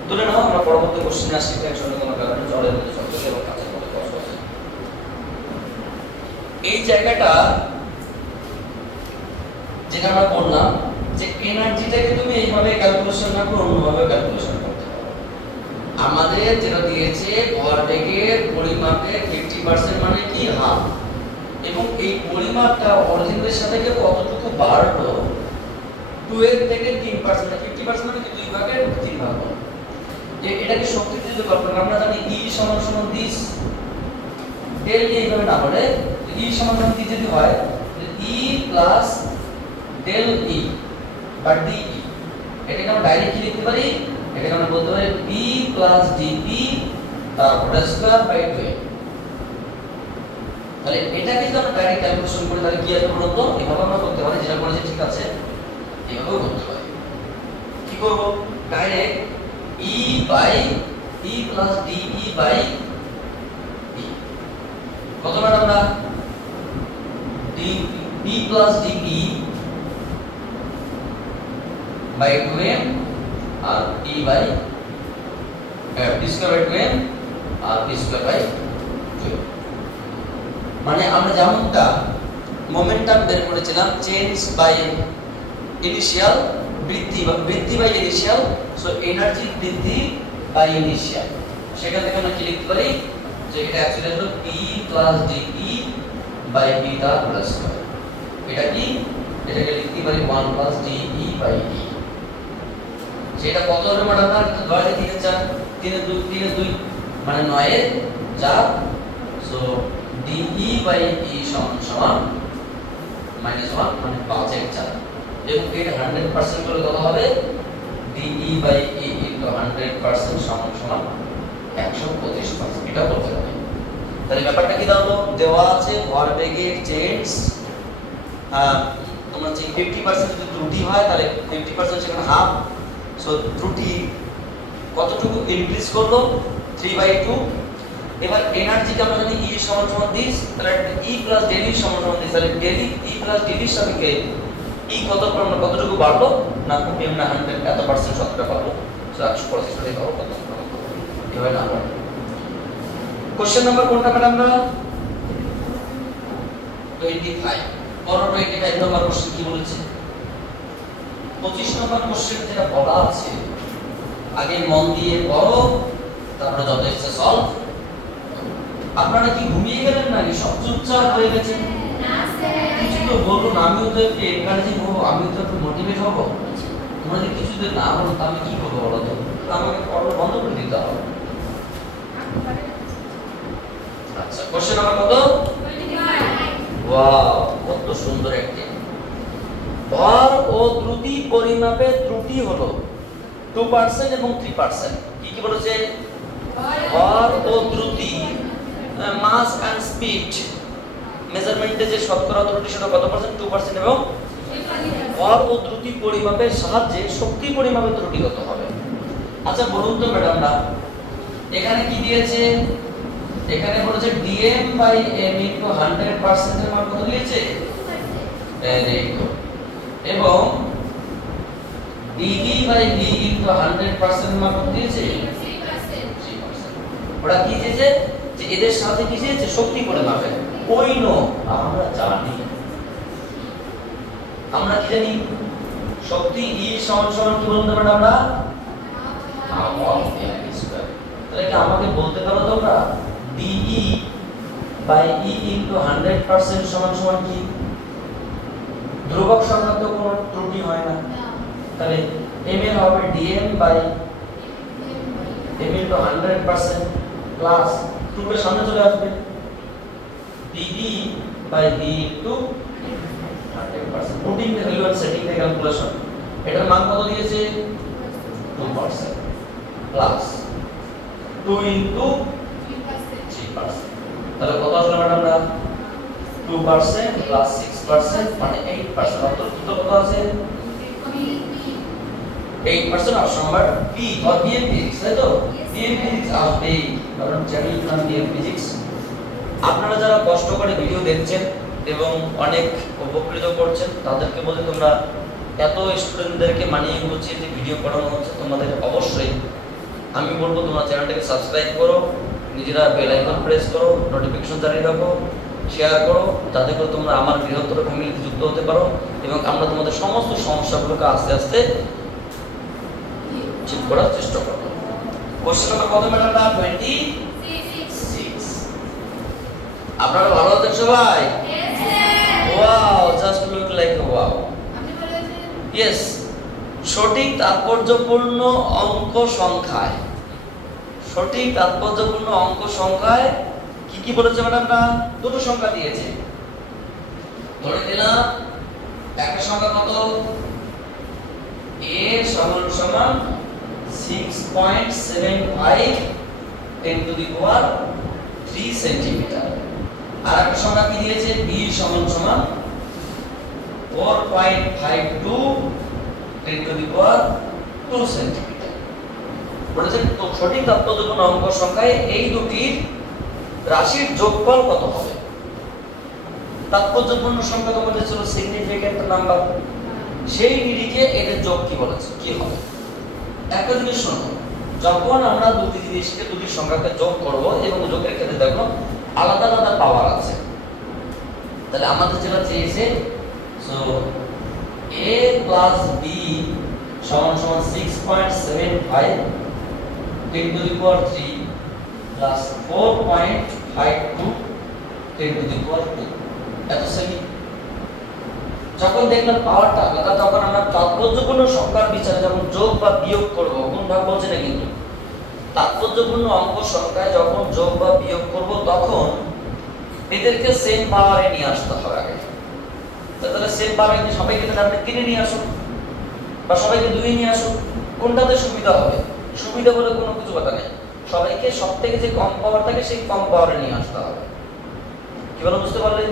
ধরে নাও আমরা পরবর্তী কোশ্চেন আসি। টেনশনের কোনো কারণে জলের মধ্যে সবচেয়ে এবং কাঁচের মধ্যে কষ্ট আছে। এই জায়গাটা যেটা আমরা বললাম যে এনার্জিটাকে তুমি এইভাবে ক্যালকুলেশন না করে অন্যভাবে ক্যালকুলেশন করতে পারো। আমাদের যেটা দিয়েছে ভরবেগের পরিমাপের 50% মানে কি হাফ, এবং এই পরিমাপটা অরিজিনের সাথে কতটুকু বাড়লো 2 এর থেকে 3%, 50% মানে কি 2 ভাগের 3 ভাগ। এটাকে শক্তিতে যদি কল্পনা আমরা জানি E সমান সমান দিস ডেল E এইভাবে না বলে E সমান সমান দিস যদি হয় E প্লাস ডেল E বা DE, এটাকে আমরা ডাইরেক্ট কি লিখতে পারি? এটাকে আমরা বলতে পারি P প্লাস dP তারপরে স্কয়ার বাই 2। তাহলে এটাকে যদি আমরা ডাইরেক্ট ক্যালকুলেশন করি তাহলে কি আসবে বলতো? এভাবে আমরা করতে পারি, যেটা বলেছে ঠিক আছে এভাবেও করতে পারি। কি করব? Direct E by E plus DE by E কত ম্যাডাম না P plus DP by 2m আর E by D square by 2m আর D স্কয়ার বাই 2। মানে আমরা যেমনটা মোমেন্টাম বের করেছিলাম চেঞ্জ বাই ইনিশিয়াল বৃদ্ধি বাই ইনিশিয়াল, সো এনার্জি বৃদ্ধি বাই ইনিশিয়াল, সেখান থেকে আমরা কি লিখতে পারি যে এটা অ্যাকচুয়ালি হলো P plus dP by B তার প্লাস স্কয়ার। এটা কি? এটাকে লিখতে পারি 1 প্লাস dE বাই E। সেটা কত হবে ম্যাডাম? না 9 এর 3 4 3 এর 2 মানে 9 এর 4, সো dE বাই E সমান সমান -1 মানে 5 এর 4, এবং এর 100% করে কত হবে? dE বাই E ইনটু 100% সমান সমান 125%। এটা বলতে হবে। তাহলে ব্যাপারটা কি দাঁড়ালো? দেওয়া আছে ভরবেগের চেঞ্জ, তোমরা যে 50% যদি ত্রুটি হয় তাহলে 50% সেখানে হাফ, সো ত্রুটি কতটুকু ইনক্রিজ করলো? 3/2। এবার এনার্জিকে আমরা জানি E সমান সমান দিস, তাহলে E প্লাস ডেল E সমান সমান দিস, তাহলে ডেল E প্লাস ডেল এর সাপেক্ষে E কতটুকু বাড়লো? না 100 এত পার্সেন্ট শতকরা পাবো, সো 125 করে পাবো কত? এভাবে না পাবো। কোশ্চেন নাম্বার কোনটা ম্যাডাম? না 25। পর 25 নম্বর কোশ্চেন কি বলেছে? 25 নম্বর কোশ্চেন যেটা বলা আছে আগে মন দিয়ে পড়ো, তারপরে যত ইচ্ছে সলভ। আপনারা কি ঘুমিয়ে গেলেন নাকি সব চুপচাপ হয়ে গেছেন? না স্যার, কিছু তো বলুন, আমিও তো একটু এনার্জি পাবো, আমিও তো একটু মোটিভেট হব। তোমরা যদি কিছু যদি না বলো আমি কি করবো বলো তো? আমাকে পড়া বন্ধ করে দিতে হবে। আচ্ছা, কোশ্চেন নাম্বার কত? 25। ওয়াও, কত সুন্দর একটি। ভর ও দ্রুতি পরিমাপের ত্রুটি হলো 2% এবং 3%। কি কি বলেছে? ভর ও দ্রুতি, মাস এন্ড স্পিড মেজারমেন্টে যে শতকরা ত্রুটি সেটা কত পার্সেন্ট? 2% এবং ভর ও দ্রুতি পরিমাপের সাহায্যে শক্তি পরিমাপের ত্রুটি কত হবে? আচ্ছা বলুন তো ম্যাডাম না, এখানে কি দিয়েছে? এখানে বলেছে dm বাই m ইনটু 100% এর মান কত দিয়েছে? এবং dv বাই d ইনটু 100% এর মান কত দিয়েছে? 3%। ওটা কি দিয়েছে? যে এদের সাথে কি দিয়েছে? শক্তি পরিমাপের। ওই নো আমরা জানি, আমরা কি জানি? শক্তি E সমান সমান কি বলতে পারি আমরা? half of m square। তাহলে কি আমাকে বলতে পারো তোমরা dE বাই E ইনটু 100% সমান সমান কি? ধ্রুবক সংক্রান্ত কোনো ত্রুটি হয় না, তাহলে m এর হবে dm by m into 100% plus 2 এর সামনে চলে আসবে dv by v into 100%, putting the value and setting the calculation. এটার মান কত দিয়েছে 2% প্লাস 2 into 3%, তাহলে কত আসলে ম্যাডাম না 2% প্লাস 6% মানে 8%, অর্থাৎ কত আছে 8% option number B or BM Physics, তাই তো বিএম ফিজিক্স আসবে, কারণ চ্যানেল নাম বিএম ফিজিক্স। আপনারা যারা কষ্ট করে ভিডিও দেখছেন এবং অনেক উপকৃত করছেন তাদেরকে বলে তোমরা এত স্টুডেন্টদেরকে মানিয়ে গুছিয়ে যে ভিডিও করানো হচ্ছে, তোমাদের অবশ্যই আমি বলবো তোমরা চ্যানেলটাকে সাবস্ক্রাইব করো, নিজেরা বেল আইকন প্রেস করো, নোটিফিকেশন চালিয়ে রাখো, শেয়ার করো, যাতে করে তোমরা আমার বৃহত্তর ফ্যামিলিতে যুক্ত হতে পারো এবং আমরা তোমাদের সমস্ত সমস্যাগুলোকে আস্তে আস্তে ঠিক করার চেষ্টা করব। কোশ্চেন নাম্বার কত ম্যাডাম? 26। আপনারা ভালো আছেন সবাই? Wow, just look like wow. Yes, সঠিক তাৎপর্যপূর্ণ অঙ্ক সংখ্যায়, সঠিক তাৎপর্যপূর্ণ অঙ্ক সংখ্যায় কি কি বলেছে ম্যাডামরা? দুটো সংখ্যা দিয়েছে। ধরে নিলাম একটা সংখ্যা কত a সমান 6.75 10 to the power 3 সেন্টিমিটার, আর একটা সংখ্যা কি দিয়েছে b সমান 4.52 10 to the power 2 সেন্টিমিটার। বলেছেন তো সঠিক তাৎপর্যপূর্ণ অঙ্ক সংখ্যায় এই দুটির রাশির যোগফল কত হবে? তাৎপর্যপূর্ণ সংখ্যা তো বলেছিল সিগনিফিক্যান্ট নাম্বার, সেই নিরিখে এদের যোগ কি বলেছে কি হবে? একটা জিনিস শোনো, যখন আমরা দুটি জিনিসকে দুটি সংখ্যাকে যোগ করব এবং যোগের ক্ষেত্রে দেখো আলাদা আলাদা পাওয়ার আছে, তাহলে আমাদের যেটা চেয়েছে সো a plus b সমান 6.75 10 to the power 3 plus 4.52 10 to the power 2, এত সেমি। যখন দেখলাম পাওয়ারটা আলাদা, তখন আমরা তাৎপর্যপূর্ণ সংখ্যার বিচারে যখন যোগ বা বিয়োগ করব, কোন ভাগ বলছে না কিন্তু তাৎপর্যপূর্ণ অঙ্ক সংখ্যায় যখন যোগ বা বিয়োগ করব তখন এদেরকে সেম পাওয়ারে নিয়ে আসতে হবে আগে। তাহলে সেম পাওয়ারে যদি সবাইকে আপনি 3 নিয়ে আসুন বা সবাইকে 2 নিয়ে আসুন, কোনটাতে সুবিধা হবে? সুবিধা বলে কোনো কিছু কথা নেই, সবাইকে সবথেকে যে কম পাওয়ার থাকে সেই কম পাওয়ারে নিয়ে আসতে হবে। কি বলো, বুঝতে পারলে?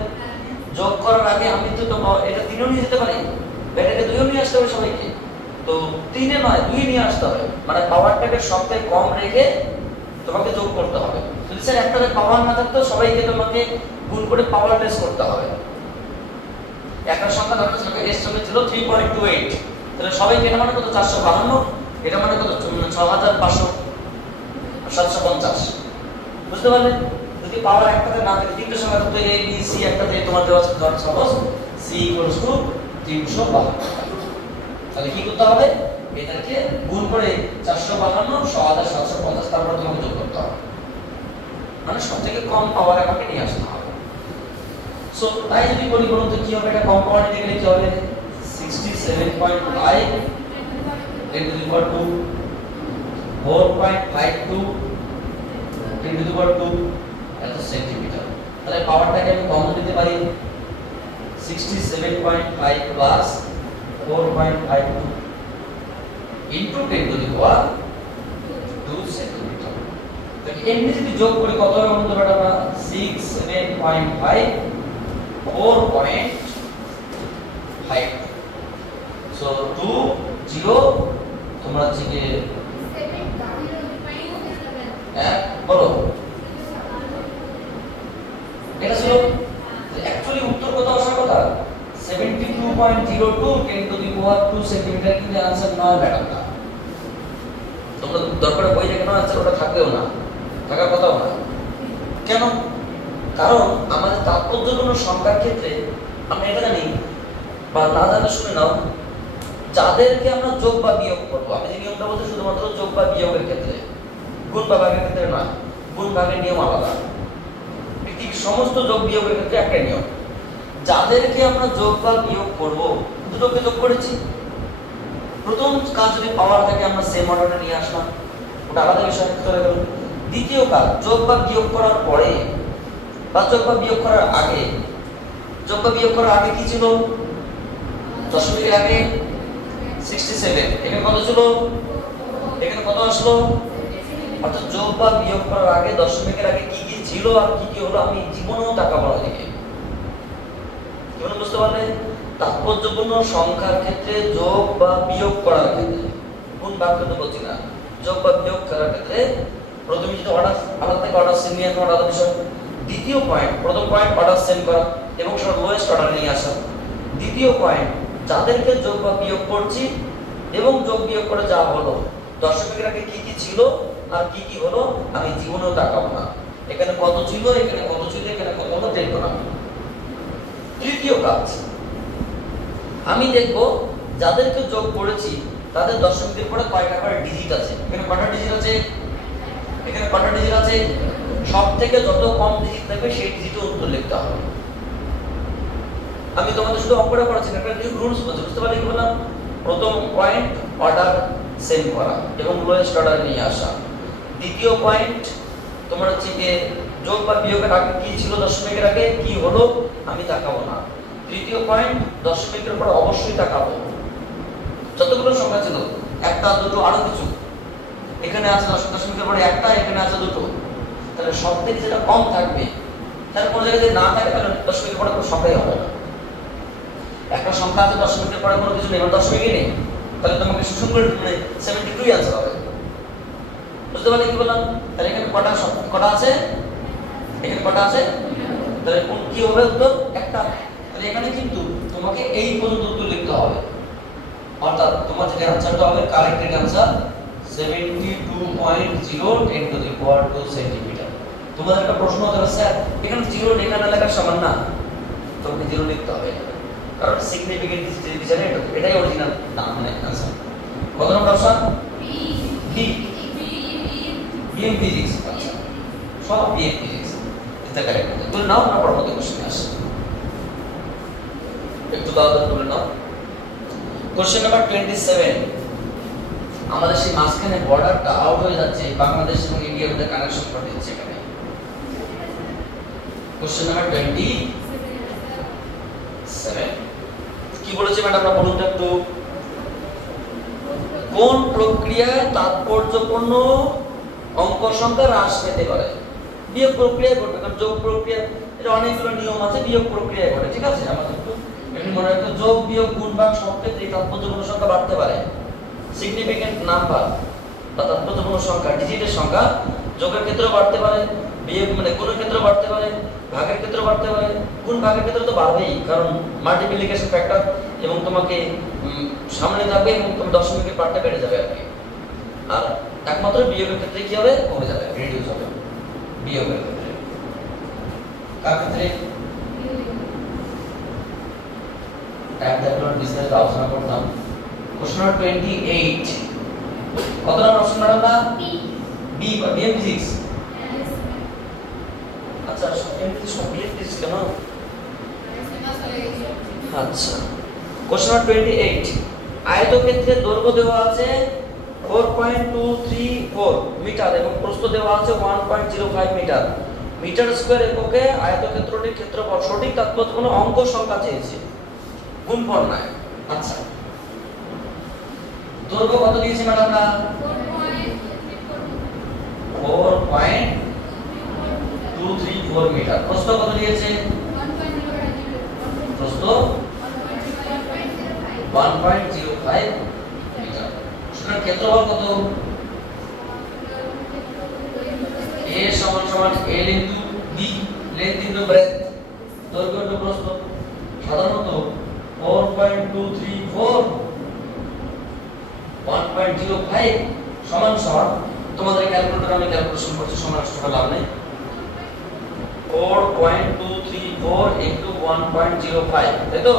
যোগ করার আগে আমি তো এটা 3ও নিয়ে যেতে পারি, এটাকে 2ও নিয়ে আসতে হবে সবাইকে, তো 3 নয় 2 নিয়ে আসতে হবে, মানে পাওয়ারটাকে সবথেকে কম রেখে তোমাকে যোগ করতে হবে। যদি স্যার একটাতে পাওয়ার না থাকতো সবাইকে তোমাকে গুণ করে পাওয়ার লেস করতে হবে। একটা সংখ্যা ধরো এর সঙ্গে ছিল 3.28, তাহলে সবাইকে এটা মানে কত 452, এটা মানে কত 6500 750, বুঝতে পারলে? যদি পাওয়ার একটাতে না থাকে, তিনটে সংখ্যা তো a b c একটাতে তোমার দেওয়া আছে ধরো সাপোজ c = 352, তাহলে কি করতে হবে? এটাকে গুণ করে 452 6750, তারপর তোমাকে যোগ করতে হবে, মানে সবথেকে কম পাওয়ার আমাকে নিয়ে আসতে হবে। সো তাই যদি বলি বলুন তো কি হবে? এটা কম পাওয়ার নিতে গেলে কি হবে? 67.5 10 to the power 2 4.52 10 to the power 2 এত সেন্টিমিটার। তাহলে পাওয়ারটাকে আমি কমন দিতে পারি 67.5 plus 4.52 into 10 to the power 2 centimetre. তাহলে এমনি যদি যোগ করি কত হবে বলুন তো ম্যাডাম? 67.5 4.5, সো 2 0 তোমরা থেকে বলো এটা ছিল অ্যাকচুয়ালি উত্তর কত আসার কথা? 72.02 10 to the power 2 সেন্টিমিটার, কিন্তু आंसर নয় ম্যাডাম না। তোমরা দরকারে বই দেখে নাও, आंसर ওটা থাকবেও না, থাকার কথাও না। কেন? কারণ আমাদের তাৎপর্যপূর্ণ সংখ্যার ক্ষেত্রে আমরা এটা জানি বা না জানলে শুনে নাও, যাদেরকে আমরা যোগ বা বিয়োগ করব, আমি যে নিয়মটা বলতে শুধুমাত্র যোগ বা বিয়োগের ক্ষেত্রে, গুণ বা ভাগের ক্ষেত্রে নয়, গুণ ভাগের নিয়ম আলাদা, ঠিক সমস্ত যোগ বিয়োগের ক্ষেত্রে একটা নিয়ম। যাদেরকে আমরা যোগ বা বিয়োগ করব, দুটোকে যোগ করেছি, প্রথম কাজ যদি পাওয়ার থাকে আমরা সেম অর্ডারে নিয়ে আসলাম, ওটা আলাদা বিষয় চলে গেল। দ্বিতীয় কাজ, যোগ বা বিয়োগ করার পরে বা যোগ বা বিয়োগ করার আগে। যোগ বা বিয়োগ করার আগে কি ছিল? দশমিকের আগে 67, এখানে কত ছিল? এখানে কত আসলো? অর্থাৎ যোগ বা বিয়োগ করার আগে দশমিকের আগে কি কি ছিল আর কি কি হলো আমি জীবনেও তাকাবো না দিকে। জীবনে বুঝতে পারলে? তাৎপর্যপূর্ণ সংখ্যার ক্ষেত্রে যোগ বা বিয়োগ করার ক্ষেত্রে, কোন বাক্য তো বলছি না, যোগ বা বিয়োগ করার ক্ষেত্রে প্রথমে যদি অর্ডার আলাদা থেকে অর্ডার সেম নিয়ে আলাদা বিষয়। দ্বিতীয় পয়েন্ট, প্রথম পয়েন্ট অর্ডার সেম করা এবং সব লোয়েস্ট অর্ডার নিয়ে আসা। দ্বিতীয় পয়েন্ট, যাদেরকে যোগ বা বিয়োগ করছি এবং যোগ বিয়োগ করে যা হলো দশমিকের আগে কি কি ছিল আর কি কি হলো আমি জীবনেও তাকাবো না। এখানে কত ছিল, এখানে কত ছিল, এখানে কত হলো দেখবো না। তৃতীয় কাজ, আমি দেখব যাদেরকে যোগ করেছি তাদের দশমিকের পরে কয়টা করে ডিজিট আছে। এখানে কয়টা ডিজিট আছে? এখানে কয়টা ডিজিট আছে? সব থেকে যত কম ডিজিট থাকবে সেই ডিজিটে উত্তর লিখতে হবে। আমি তোমাদের শুধু অঙ্কটা করাচ্ছি না, একটা রুলস বলছি, বুঝতে পারলে কি বললাম? প্রথম পয়েন্ট অর্ডার সেম করা এবং লোয়েস্ট অর্ডার নিয়ে আসা। দ্বিতীয় পয়েন্ট তোমার হচ্ছে যে যোগ বা বিয়োগের আগে কি ছিল, দশমিকের আগে কি হলো আমি তাকাবো না। তৃতীয় পয়েন্ট, দশমিকের পর অবশ্যই তাকাবো। যতগুলো সংখ্যা ছিল, একটা দুটো আরো কিছু, এখানে আছে দশমিকের পরে একটা, এখানে আছে দুটো, তাহলে সব থেকে যেটা কম থাকবে, তাহলে কোনো জায়গায় যদি না থাকে তাহলে দশমিকের পরে কোনো সংখ্যাই হবে না। একটা সংখ্যা আছে দশমিকের পরে কোনো কিছু নেই, দশমিকই নেই, তাহলে তোমাকে সুষম করে 72 আনসার হবে। বুঝতে পারলে কি বললাম? তাহলে এখানে কটা আছে? এখানে কটা আছে? তাহলে কোন কি হবে উত্তর? একটা। তাহলে এখানে কিন্তু তোমাকে এই পর্যন্ত উত্তর লিখতে হবে, অর্থাৎ তোমার যেটা আনসারটা হবে কারেক্ট আনসার 72.0 সেন্টিমিটার। তোমাদের একটা প্রশ্ন হতে পারে, স্যার এখানে 0 লেখা না লেখার সমান না, তোমাকে 0 লিখতে হবে, কারণ সিগনিফিকেন্ট ডিসিশনে এটাই অরিজিনাল নাম, মানে आंसर। কত নম্বর অপশন? বি। BM physics. আচ্ছা, সব বিএম ফিজিক্স এটা কারেক্ট। তুলে নাও, আমরা পরবর্তী কোশ্চেনে আসি। একটু তাড়াতাড়ি তুলে নাও। Question number 27। আমাদের সেই মাঝখানে বর্ডারটা আউট হয়ে যাচ্ছে, বাংলাদেশ এবং ইন্ডিয়ার মধ্যে কানেকশন করে দিচ্ছে এখানে। কোশ্চেন নাম্বার 27 কি বলেছে ম্যাডাম, আমরা বলুন একটু। কোন প্রক্রিয়ায় তাৎপর্যপূর্ণ অঙ্ক সংখ্যা হ্রাস পেতে পারে? বিয়োগ প্রক্রিয়ায় ঘটবে, কারণ যোগ প্রক্রিয়া এটা অনেকগুলো নিয়ম আছে, বিয়োগ প্রক্রিয়ায় ঘটে, ঠিক আছে? আমাদের একটু এখানে মনে রাখতে, যোগ বিয়োগ গুণ ভাগ সব ক্ষেত্রে তাৎপর্যপূর্ণ সংখ্যা বাড়তে পারে। সিগনিফিকেন্ট নাম্বার বা তাৎপর্যপূর্ণ সংখ্যা, ডিজিটের সংখ্যা যোগের ক্ষেত্রে বাড়তে পারে, বিয়োগ মানে গুণের ক্ষেত্রে বাড়তে পারে, ভাগের ক্ষেত্রে বাড়তে পারে। গুণ ভাগের ক্ষেত্রে তো বাড়বেই, কারণ মাল্টিপ্লিকেশন ফ্যাক্টর এবং তোমাকে সামনে যাবে এবং তুমি দশমিকের পার্টটা বেড়ে যাবে আর কি। আর একমাত্র বিয়োগের ক্ষেত্রে কি হবে? কমে যাবে, রিডিউস হবে বিয়োগের ক্ষেত্রে। কার ক্ষেত্রে? বিজনেস আলোচনা করতাম। কোশ্চেন নাম্বার 28 কত নম্বর অপশন ম্যাডাম? না বি বা বিএম ফিজিক্স। আচ্ছা, এমনি সব বিএম ফিজিক্স কেন? আচ্ছা, কোশ্চেন নাম্বার 28। আয়তক্ষেত্রের দৈর্ঘ্য দেওয়া আছে 4.234 মিটার এবং প্রস্থ দেওয়া আছে 1.05 মিটার। মিটার স্কয়ার এককে আয়তক্ষেত্রটির ক্ষেত্রফল সঠিক তাৎপর্যপূর্ণ অঙ্ক সংখ্যা চেয়েছে গুণফল নাই। আচ্ছা, দৈর্ঘ্য কত দিয়েছে ম্যাডাম? না 4.234 মিটার। প্রস্থ কত দিয়েছে? প্রস্থ 1.05 মিটার। সুতরাং ক্ষেত্রফল কত? a সমান সমান l into b, length into breadth, দৈর্ঘ্য ইনটু প্রস্থ। সাধারণত 4.234 1.05 সমান সমান, তোমাদের ক্যালকুলেটর আমি ক্যালকুলেশন করছি, সমান আসলে লাভ নেই। 4.234 ইনটু 1.05, তাই তো?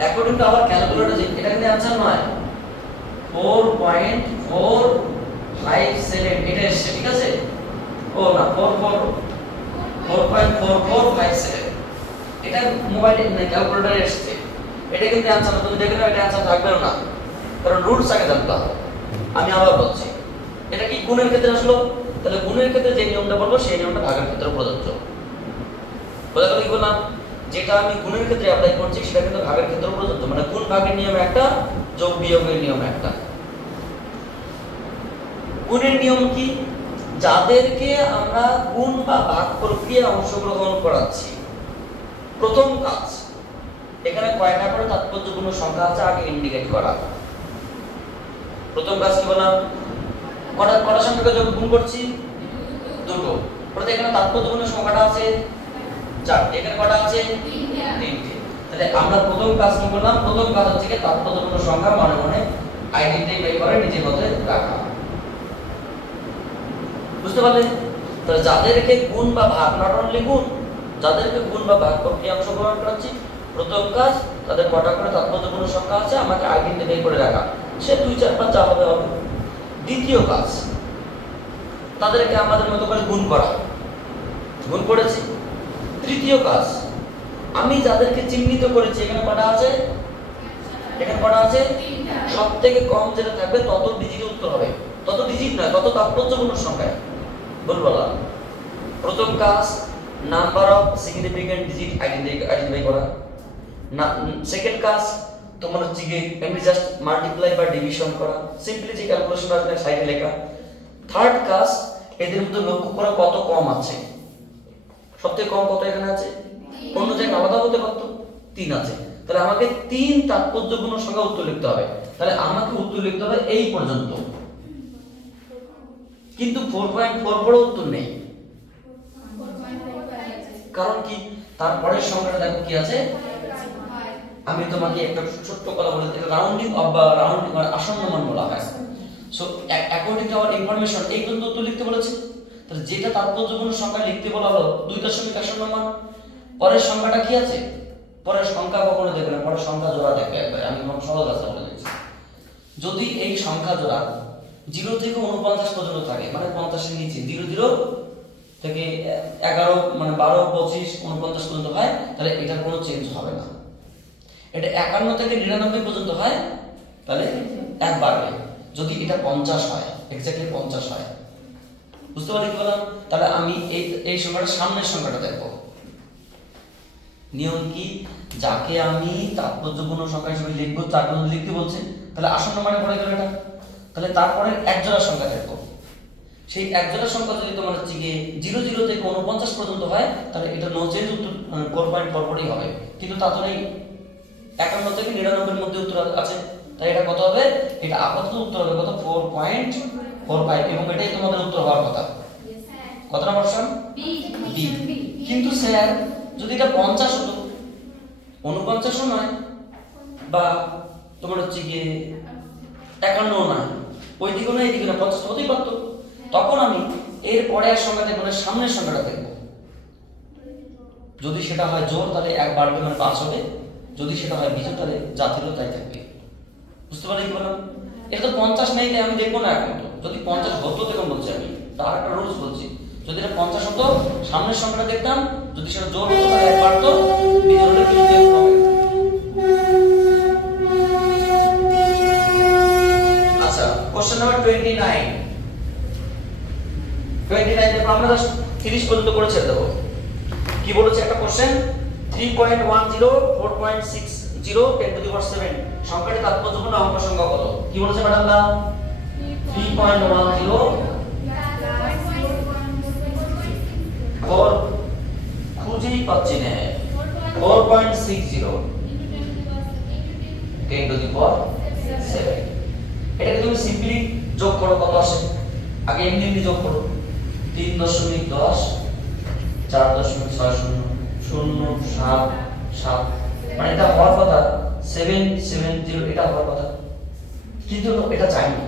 অ্যাকর্ডিং টু আওয়ার ক্যালকুলেটর যে এটা কিন্তু आंसर নয়, 4.457 এটা এসেছে, ঠিক আছে? ও না, 4.4457 এটা মোবাইলে মানে ক্যালকুলেটরে এসেছে। এটা কিন্তু आंसर তুমি দেখে নাও, এটা आंसर থাকবে না, কারণ রুটস আগে জানতে হবে। আমি আবার বলছি, এটা কি গুণের ক্ষেত্রে আসলো, তাহলে গুণের ক্ষেত্রে যে নিয়মটা বলবো সেই নিয়মটা ভাগের ক্ষেত্রে প্রযোজ্য। বোঝা গেল কি বললাম? যেটা আমি গুণের ক্ষেত্রে অ্যাপ্লাই করছি সেটা কিন্তু ভাগের ক্ষেত্রে প্রযোজ্য, মানে গুণ ভাগের নিয়ম একটা, যোগ বিয়োগের নিয়ম একটা। গুণের নিয়ম কি? যাদেরকে আমরা গুণ বা ভাগ প্রক্রিয়ায় অংশগ্রহণ করাচ্ছি, প্রথম কাজ এখানে কয়টা করে তাৎপর্যপূর্ণ সংখ্যা আছে আগে ইন্ডিকেট করা। প্রথম কাজ কি বললাম? কটা সংখ্যাকে যোগ গুণ করছি? দুটো। প্রথমে এখানে তাৎপর্যপূর্ণ সংখ্যাটা আছে 4, এখানে কটা আছে? 3টে। তাহলে আমরা প্রথম কাজ কি করলাম? প্রথম কাজ হচ্ছে কি তাৎপর্যপূর্ণ সংখ্যা মনে মনে আইডেন্টিফাই করে নিজের মধ্যে রাখা। বুঝতে পারলে? তাহলে যাদেরকে গুণ বা ভাগ, নট অনলি গুণ, যাদেরকে গুণ বা ভাগ প্রক্রিয়া অংশগ্রহণ করাচ্ছি, প্রথম কাজ তাদের কটা করে তাৎপর্যপূর্ণ সংখ্যা আছে আমাকে আইডেন্টিফাই করে রাখা। সে 2, 4, 5 যা হবে হবে। দ্বিতীয় কাজ তাদেরকে আমাদের মতো করে গুণ করা, গুণ করেছি। তৃতীয় কাজ আমি যাদেরকে চিহ্নিত করেছি এখানে কটা আছে? এখানে কটা আছে? সবথেকে কম যেটা থাকবে তত ডিজিটে উত্তর হবে, তত ডিজিট নয়, তত তাৎপর্যপূর্ণ সংখ্যায় বলবো। প্রথম কাজ number of significant digit identify করা। সেকেন্ড কাজ তোমার হচ্ছে কি এমনি জাস্ট মাল্টিপ্লাই বা ডিভিশন করা, সিম্পলি যে ক্যালকুলেশন আসবে সাইডে লেখা। থার্ড কাজ এদের মধ্যে লক্ষ্য করা কত কম আছে, সবথেকে কম কত এখানে আছে, অন্য জায়গায় আলাদা হতে পারতো, 3 আছে। তাহলে আমাকে 3 তাৎপর্যপূর্ণ সংখ্যা উত্তর লিখতে হবে। তাহলে আমাকে উত্তর লিখতে হবে এই পর্যন্ত, কিন্তু 4.4 বড় উত্তর নেই। কারণ কি? তারপরের সংখ্যাটা দেখো কি আছে। আমি তোমাকে একটা ছোট্ট কথা বলে দিই, রাউন্ডিং অফ বা রাউন্ডিং মানে আসন্ন মান বলা হয়। So according to our information এই পর্যন্ত উত্তর লিখতে বলেছে। তাহলে যেটা তাৎপর্যপূর্ণ সংখ্যা লিখতে বলা হলো 2 আসন্ন মান, পরের সংখ্যাটা কি আছে? পরের সংখ্যা কখনো দেখবে না, পরের সংখ্যা জোড়া দেখবে একবার। আমি সহজ আছে বলে দিচ্ছি। যদি এই সংখ্যা জোড়া 0 থেকে 49 পর্যন্ত থাকে, মানে 50 এর নিচে 00 থেকে 11 মানে 12, 25, 49 পর্যন্ত হয়, তাহলে এটার কোনো চেঞ্জ হবে না। এটা 51 থেকে 99 পর্যন্ত হয়, তাহলে এক বাড়বে। যদি এটা 50 হয়, এক্স্যাক্টলি 50 হয়, বুঝতে পারলি কি বললাম? তাহলে আমি এই সংখ্যাটা সামনের সংখ্যাটা দেখব। নিয়ম কি? যাকে আমি তাৎপর্যপূর্ণ সংখ্যা হিসেবে লিখবো তার পর্যন্ত লিখতে বলছে, তাহলে আসন্ন মানে পড়ে গেল এটা। তাহলে তারপরে এক জোড়া সংখ্যা দেখবো। সেই এক জোড়া সংখ্যা যদি তোমার হচ্ছে গিয়ে 00 থেকে 49 পর্যন্ত হয়, তাহলে এটা নো চেঞ্জ উত্তর 4.44 হবে। কিন্তু তা তো নেই, 51 থেকে 99 এর মধ্যে উত্তর আছে, তাই এটা কত হবে? এটা আপাতত উত্তর হবে কত? 4.45, এবং এটাই তোমাদের উত্তর হওয়ার কথা। কত নম্বর অপশন? বি। কিন্তু স্যার যদি এটা 50 হতো, 49 নয়, বা তোমার হচ্ছে গিয়ে 51 নয়, ওই দিকে না এই দিকে না, 50 হতেই পারতো। তখন আমি এর পরে এক সংখ্যা দেখবো না, সামনের সংখ্যাটা দেখবো। যদি সেটা হয় জোর তাহলে এক বাড়বে, মানে 5 হবে। যদি সেটা হয় বিজোড় তাহলে যা ছিল তাই থাকবে। বুঝতে পারলে কি বললাম? এটা তো 50 নেই তাই আমি দেখবো না এখন। তো যদি 50 হতো তখন বলছি আমি, তার একটা রুলস বলছি। যদি এটা 50 হতো সামনের সংখ্যাটা দেখতাম, যদি সেটা জোর হতো তাহলে এক বাড়তো, বিজোড় হলে কিছু চেঞ্জ হবে। আচ্ছা, কোশ্চেন নাম্বার 29 দেখো, আমরা জাস্ট 30 পর্যন্ত করে ছেড়ে দেবো। কি বলেছে একটা কোশ্চেন? 3.10 4.60 10 to the power 7 সংখ্যাটি তাৎপর্যপূর্ণ অঙ্ক সংখ্যা কত? কি বলেছে ম্যাডাম? দা 3.10 4 খুঁজেই পাচ্ছি না, 4.60 10 to the power 7। এটাকে তুমি সিম্পলি যোগ করো, কত আসে? আগে এমনি যোগ করো, 3.10 4.60 0 7 7, মানে এটা হওয়ার কথা 770, এটা হওয়ার কথা, কিন্তু এটা চাইনি।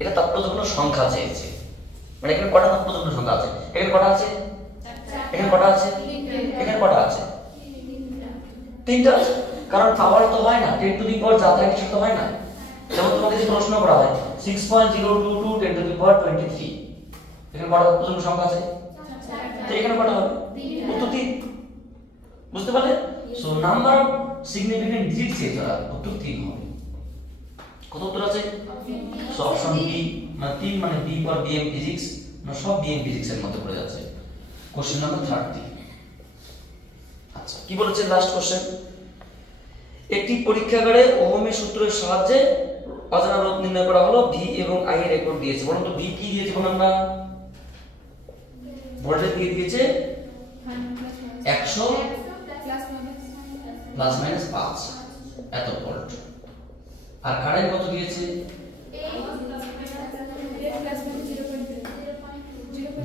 এটা তাৎপর্যপূর্ণ সংখ্যা চেয়েছে, মানে এখানে কটা তাৎপর্যপূর্ণ সংখ্যা আছে? এখানে কটা আছে? এখানে কটা আছে? এখানে কটা আছে? 3টা আছে। কারণ পাওয়ার তো হয় না, 10 to the power যা থাকে সেটা তো হয় না। যেমন তোমাকে যে প্রশ্ন করা হয় 6.022 10 to the power 23, এখানে কটা তাৎপর্যপূর্ণ সংখ্যা আছে? তো এখানে কটা হবে? উত্তর 3। বুঝতে পারলে? So number of significant digits এর উত্তর 3 হবে। কত উত্তর আছে? সো অপশন বি মানে 3 মানে বি ফর বিএম ফিজিক্স, না সব বিএম ফিজিক্স এর মধ্যে পড়ে যাচ্ছে। Question number 30। আচ্ছা কি বলেছে লাস্ট কোশ্চেন, একটি পরীক্ষাগারে ওহমের সূত্রের সাহায্যে অজানা রোধ নির্ণয় করা হলো, ভি এবং আই এর রেকর্ড দিয়েছে। বলুন তো ভি কি দিয়েছে? বলুন আমরা ভোল্টেজ দিয়ে দিয়েছে 100 প্লাস মাইনাস 5 এত ভোল্ট, আর কারেন্ট কত দিয়েছে?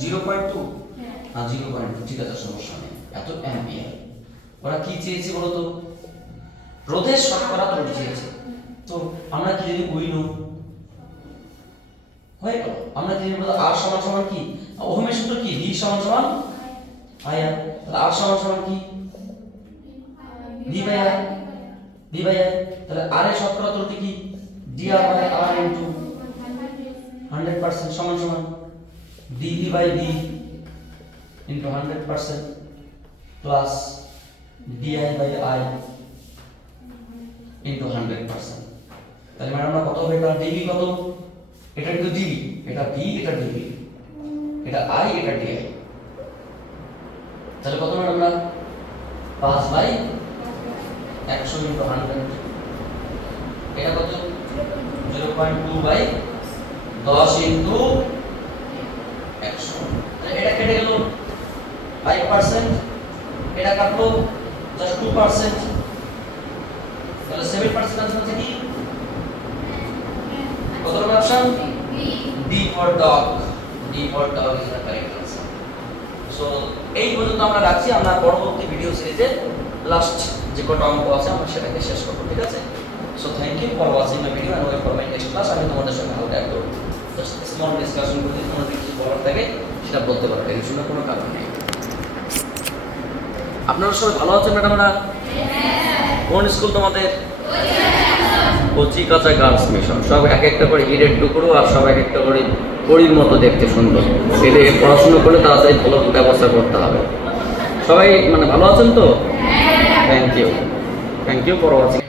0.2। হ্যাঁ 0.2, ঠিক আছে সমস্যা নেই, এত অ্যাম্পিয়ার। ওরা কি চেয়েছে বলো তো? রোধের শতকরা ত্রুটি চেয়েছে। তো আমরা কি জানি? উইনো হয়ে গেল। আমরা কি জানি? আর সমান সমান কি? ওহমের সূত্র কি? ভি সমান সমান আইআর। তাহলে আর সমান সমান কি? V by I. V by I. তাহলে আর এর শতকরা ত্রুটি কি? ডিআর বাই আর ইনটু 100% সমান সমান DV by V into 100% plus DI by I into 100%। তাহলে ম্যাডাম আমরা কত হবে? এটা ডিভি কত? এটা কিন্তু ডিভি, এটা ভি, এটা ডিভি, এটা আই, এটা ডিআই। তাহলে কত ম্যাডাম? আমরা 5 বাই 100 ইনটু 100, এটা কত? 0.2 বাই 10 ইনটু 100। এটা কেটে গেল 5%, এটা কাটলো জাস্ট 2%, তাহলে 7% আছে কি? কত নম্বর option? D for dog. D for dog is the correct answer. So এই পর্যন্ত আমরা রাখছি, আমরা পরবর্তী ভিডিও সিরিজে লাস্ট যে কটা অঙ্ক আছে আমরা সেটাকে শেষ করব, ঠিক আছে? So thank you for watching my video and wait for my next class. আমি তোমাদের সঙ্গে হালকা একটু জাস্ট স্মল ডিসকাশন করতে, তোমাদের কিছু বলার থাকে সেটা বলতে পারো, এর জন্য কোনো কারণ নেই। আপনারা সবাই ভালো আছেন ম্যাডামরা? কোন স্কুল তোমাদের? কচিকাঁচা গার্লস মিশন। সব এক একটা করে হিরের টুকরো, আর সব এক একটা করে পরীর মতো দেখতে সুন্দর। এদের পড়াশোনা করলে তাড়াতাড়ি ভালো ব্যবস্থা করতে হবে। সবাই মানে ভালো আছেন তো? Thank you for watching.